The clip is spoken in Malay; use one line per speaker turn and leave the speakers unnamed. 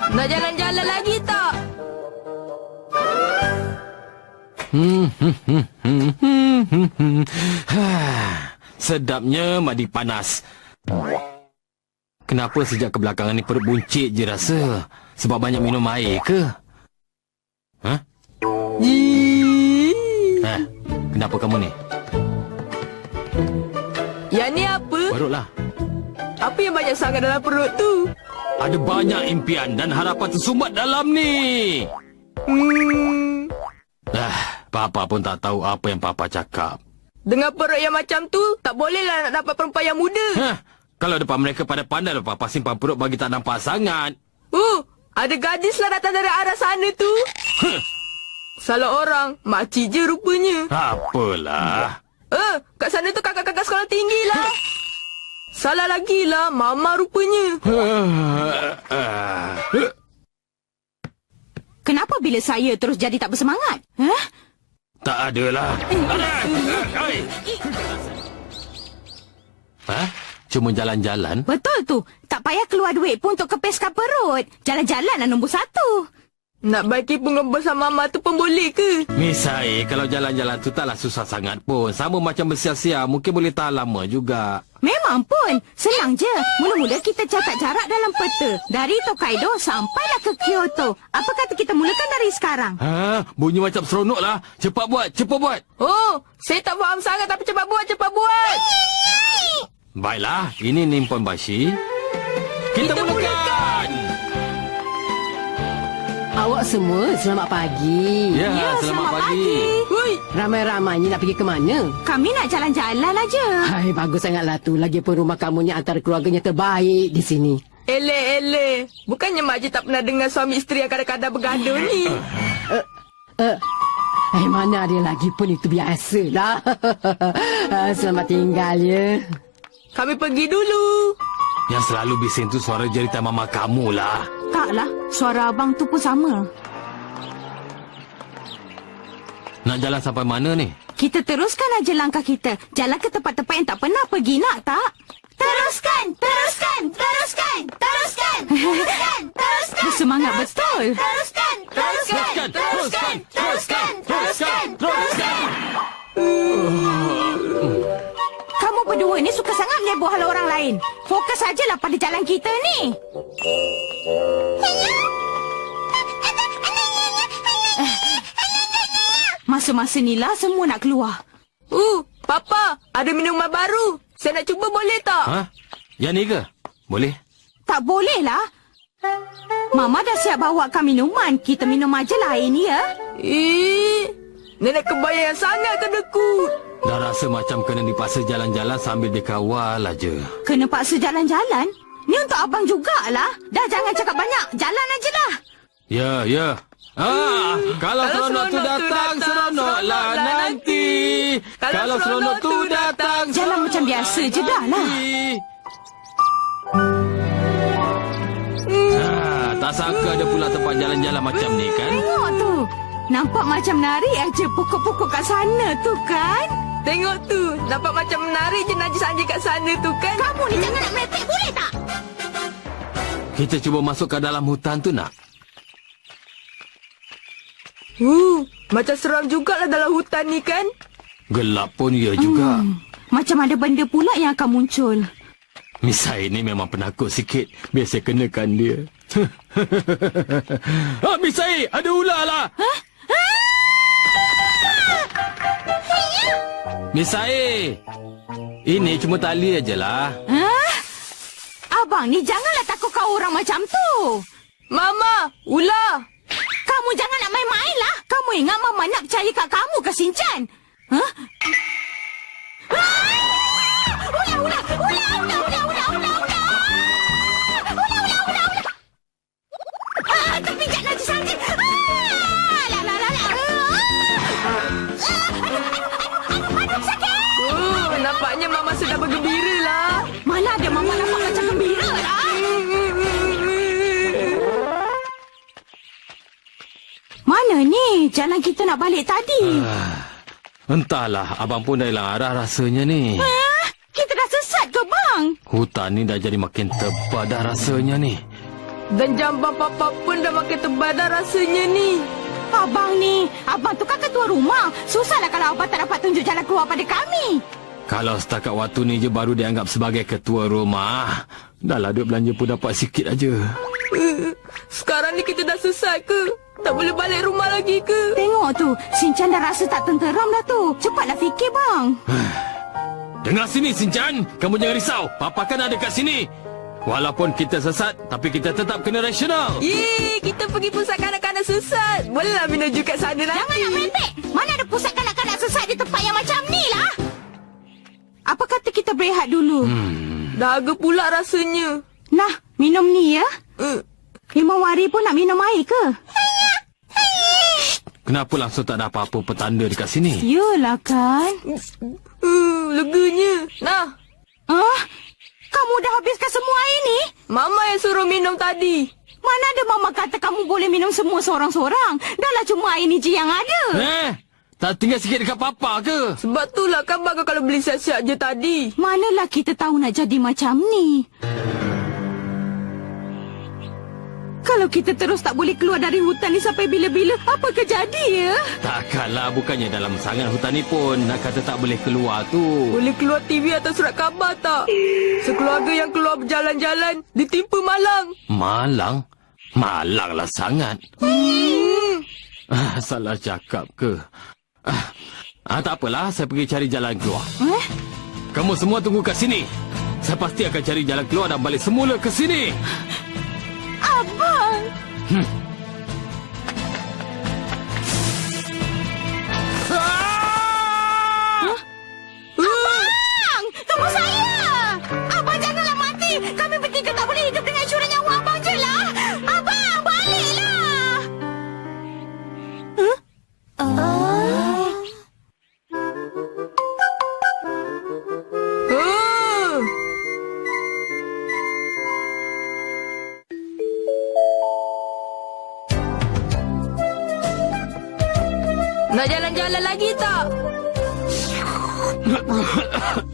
Nak jalan-jalan lagi tak?
Sedapnya mandi panas. Kenapa sejak kebelakangan ni perut buncit je rasa? Sebab banyak minum air ke? Ha? Kenapa kamu ni?
Yang ni apa?
Perutlah.
Apa yang banyak sangat dalam perut tu?
Ada banyak impian dan harapan tersumbat dalam ni. Papa pun tak tahu apa yang Papa cakap.
Dengan perut yang macam tu, tak bolehlah nak dapat perempuan yang muda.
Kalau depan mereka pada pandai lah Papa simpan perut bagi tak nampak sangat.
Ada gadis lah datang dari arah sana tu. Salah orang, makcik je rupanya.
Apalah.
Kat sana tu kakak-kakak sekolah tinggi lah. Salah lagi lah, mama rupanya.
Kenapa bila saya terus jadi tak bersemangat?
Tak adalah. Cuma jalan-jalan?
Betul tu. Tak payah keluar duit pun untuk kepeskan perut. Jalan-jalan lah nombor 1.
Nak baiki pengembus sama mama tu pun boleh ke?
Misai, kalau jalan-jalan tu taklah susah sangat pun. Sama macam bersia-sia, mungkin boleh tahan lama juga.
Memang pun. Senang je. Mula-mula kita catat jarak dalam peta. Dari Tokaido sampailah ke Kyoto. Apa kata kita mulakan dari sekarang?
Bunyi macam seronok lah. Cepat buat, cepat buat.
Saya tak faham sangat tapi cepat buat, cepat buat.
Baiklah, ini Nippon Bashi. Kita mulakan.
Awak semua, selamat pagi.
Ya, selamat pagi.
Ramai-ramainya nak pergi ke mana?
Kami nak jalan-jalan aja.
Hai, bagus sangatlah tu. Lagipun rumah kamu ni antara keluarganya terbaik di sini.
Eleh. Bukannya makcik tak pernah dengar suami isteri yang kadang-kadang bergaduh ni?
Mana ada lagi pun itu biasalah. Selamat tinggal ya.
Kami pergi dulu.
Yang selalu bising tu suara jeritan mama kamu lah.
Taklah, suara abang tu pun sama.
Nak jalan sampai mana ni?
Kita teruskan aja langkah kita. Jalan ke tempat-tempat yang tak pernah pergi, nak tak? Teruskan! Bersemangat betul.
Teruskan!
Kamu berdua ni suka sangat menyebut hal orang lain. Fokus sajalah pada jalan kita ni. Masa-masa ni lah semua nak keluar.
Papa, ada minuman baru. Saya nak cuba boleh tak?
Yang ni ke? Boleh?
Tak boleh lah. Mama dah siap bawakan minuman. Kita minum aje lah air ni ya.
Nenek kebaya yang sangat kedekut.
Dah rasa macam kena dipaksa jalan-jalan sambil dikawal aja.
Kena paksa jalan-jalan? Ni untuk abang jugalah. Dah jangan cakap banyak. Jalan aja lah.
Ya. Kalau seronok tu datang, seronoklah nanti. Kalau seronok tu datang,
jalan macam biasa je dah lah.
Tak sangka ada pula tempat jalan-jalan macam ni kan?
Tengok tu. Nampak macam menarik aja pokok-pokok kat sana tu kan?
Tengok tu. Nampak macam menarik je najis anjing kat sana tu kan?
Kamu ni jangan nak merepek boleh tak?
Kita cuba masuk ke dalam hutan tu nak?
Macam seram jugalah dalam hutan ni kan?
Gelap pun ya juga.
Macam ada benda pula yang akan muncul.
Misai ni memang penakut sikit. Biar saya kenakan dia. Misai! Ada ular lah! Misai! Ini cuma tali ajalah.
Abang ni janganlah takutkan orang macam tu.
Mama! Ular!
Kamu jangan nak main-main lah. Kamu ingat Mama nak percaya kat kamu ke Sinchan? Ular! Terpijak najis anjing! Aduh, sakit!
Nampaknya Mama sudah bergembira lah.
Mana ada Mama nampak macam gembira lah. Mana ni? Jalan kita nak balik tadi.
Entahlah, abang pun dah hilang arah rasanya ni.
Kita dah sesat ke bang?
Hutan ni dah jadi makin tebal dah rasanya ni.
Dan jambang papa pun dah makin tebal dah rasanya ni.
Abang tu kan ketua rumah. Susahlah kalau abang tak dapat tunjuk jalan keluar pada kami.
Kalau setakat waktu ni je baru dianggap sebagai ketua rumah, dahlah duit belanja pun dapat sikit aja.
Sekarang ni kita dah selesai ke? Tak boleh balik rumah lagi ke?
Tengok tu, Sinchan dah rasa tak tenteram dah tu. Cepatlah fikir, bang.
Dengar sini, Sinchan. Kamu jangan risau. Papa kan ada kat sini. Walaupun kita sesat, tapi kita tetap kena rasional.
Yeay, kita pergi pusat kanak-kanak sesat. Bolehlah menuju kat sana nanti.
Jangan nak merepek. Mana ada pusat kanak-kanak sesat di tempat yang macam ni lah. Apa kata kita berehat dulu?
Dahaga pula rasanya.
Nah, minum ni ya.
Uh,
5 hari pun nak minum air ke?
Kenapa langsung tak ada apa-apa petanda dekat sini?
Yelah kan.
leganya. Nah,
Kamu dah habiskan semua air ni?
Mama yang suruh minum tadi.
Mana ada mama kata kamu boleh minum semua seorang-seorang? Dahlah cuma air ni je yang ada.
Tak tinggal sikit dekat papa ke?
Sebab itulah kan bagus kalau beli siap-siap je tadi.
Manalah kita tahu nak jadi macam ni. Kalau kita terus tak boleh keluar dari hutan ni sampai bila-bila, apa kejadi ya?
Takkanlah, bukannya dalam sangat hutan ni pun nak kata tak boleh keluar tu.
Boleh keluar TV atau surat khabar tak? Sekeluarga yang keluar berjalan-jalan ditimpa malang.
Malang? Malanglah sangat. Salah cakap ke? Tak apalah, saya pergi cari jalan keluar. Kamu semua tunggu kat sini. Saya pasti akan cari jalan keluar dan balik semula ke sini.
Abang! Abang! Tunggu saya! Abang janganlah mati! Kami bertiga tak boleh hidup dengan syurga nyawa abang je lah! Abang, baliklah!
Nak jalan-jalan lagi tak?